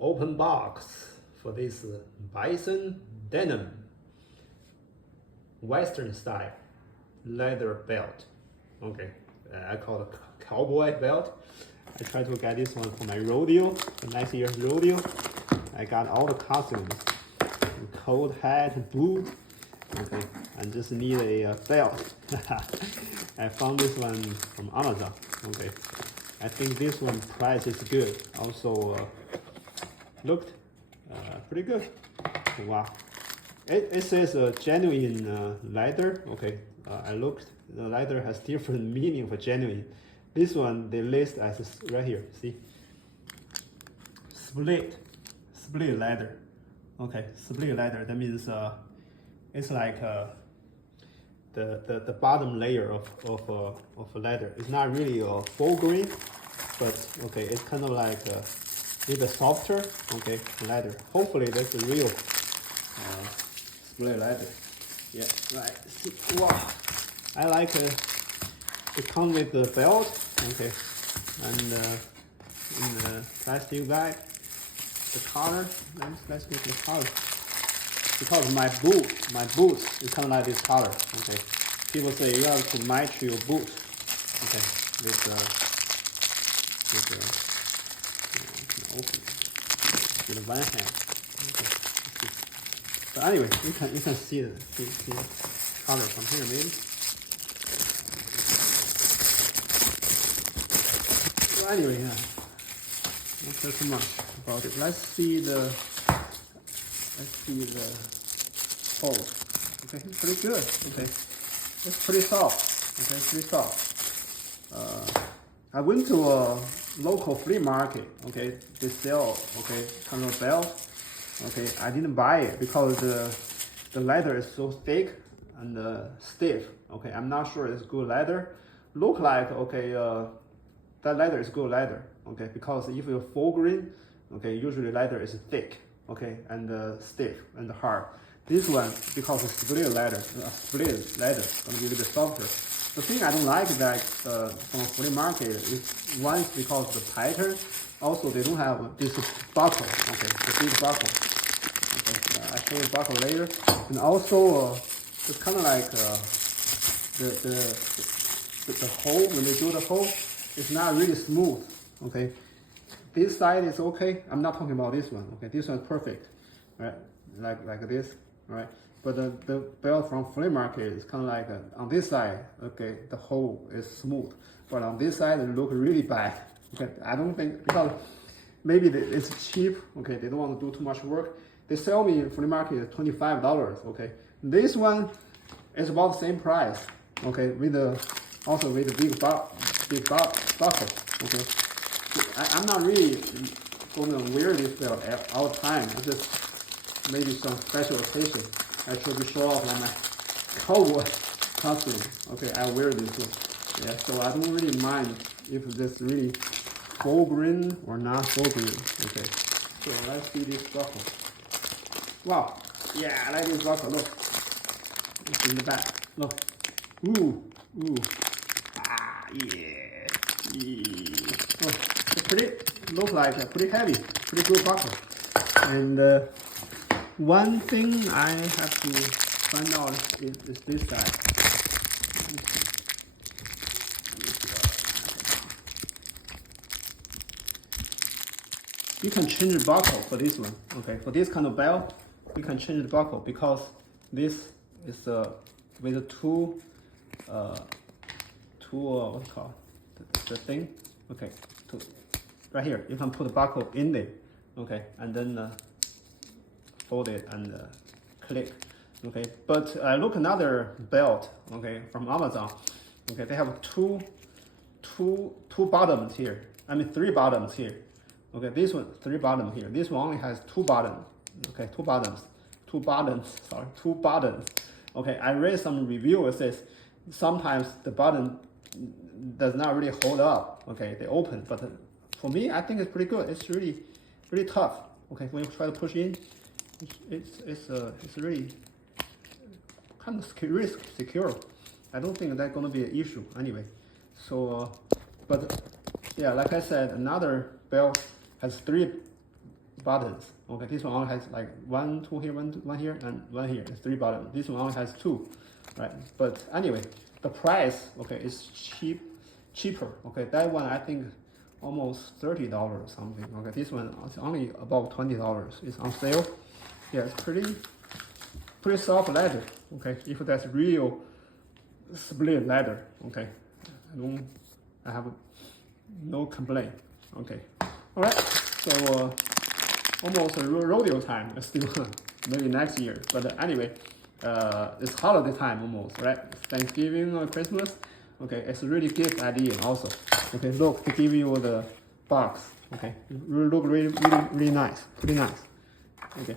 open box for this Bison Denim Western style leather belt. Okay, I call it Cowboy belt. I tried to get this one for my rodeo, the next year's rodeo. I got all the costumes, coat, hat, boot. Okay, I just need a belt. I found this one from Amazon. Okay, I think this one price is good. Also looked pretty good. Wow, it says genuine leather. Okay, I looked. The leather has different meaning for genuine. This one they list as right here. See, split leather. Okay, split leather. That means it's like the bottom layer of leather. It's not really a full grain, but okay, it's kind of like a little softer. Okay, leather. Hopefully that's the real split leather. Yeah, right. See, wow, I like it comes with the belt. Okay, and in the plastic bag, the collar. Let's get the collar. Because my boots is kind of like this color. Okay, people say you have to match your boots. Okay, with open with one hand. Okay, but anyway, you can see the color from here maybe. So anyway, yeah, don't care too much about it. Let's see the hole. Okay, pretty good. Okay, it's pretty soft. Okay, pretty soft. I went to a local flea market. Okay, they sell kind of belt. Okay, I didn't buy it because the leather is so thick and stiff. Okay, I'm not sure it's good leather. Look like that leather is good leather. Okay, because if you're full grain, okay, usually leather is thick. Okay, and stiff and hard. This one, because it's split leather, gonna be a little bit softer. The thing I don't like is that from a flea market is once because the pattern, also they don't have this buckle. Okay, the big buckle. Okay, I show you buckle later. And also it's kind of like the hole when they do the hole, it's not really smooth. Okay. This side is okay. I'm not talking about this one. Okay, this one's perfect, right? Like this, right? But the belt from flea market is kind of like on this side. Okay, the hole is smooth, but on this side it looks really bad. Okay, I don't think because maybe it's cheap. Okay, they don't want to do too much work. They sell me in flea market $25. Okay, this one is about the same price. Okay, with the big buckle. Okay. I'm not really going to wear this belt all the time. It's just maybe some special occasion. I should be show off like my cowboy costume. Okay, I wear this one. Yeah, so I don't really mind if this really full grain or not full grain. Okay, so let's see this buckle. Wow, yeah, I like this buckle. Look, it's in the back. Look, ooh, yeah. Oh. Look like a pretty heavy, pretty good buckle. And one thing I have to find out is this side. You can change the buckle for this one. Okay, for this kind of belt, you can change the buckle because this is with two what you call the thing. Okay, right here, you can put the buckle in there, okay, and then fold it and click, okay. But I look another belt, okay, from Amazon, okay. They have two bottoms here. I mean 3 bottoms here, okay. This one 3 bottoms here. This one only has 2 bottoms, okay. 2 bottoms. Sorry, 2 buttons. Okay, I read some review. It says sometimes the button does not really hold up. Okay, they open, but for me, I think it's pretty good. It's really tough. Okay, when you try to push in, it's really kind of really secure. I don't think that's gonna be an issue anyway. So, but yeah, like I said, another belt has 3 buttons. Okay, this one only has like two here, one here, and one here. It's 3 buttons. This one only has 2, right? But anyway, the price, okay, is cheaper. Okay, that one I think almost $30 or something. Okay, this one is only about $20. It's on sale. Yeah, it's pretty soft leather. Okay, if that's real split leather. Okay, I have no complaint. Okay, all right. So almost rodeo time. Still maybe next year. But anyway, it's holiday time almost, right? Thanksgiving or Christmas. Okay, it's a really gift idea also. Okay, look, to give you the box. Okay, look really nice, pretty nice. Okay.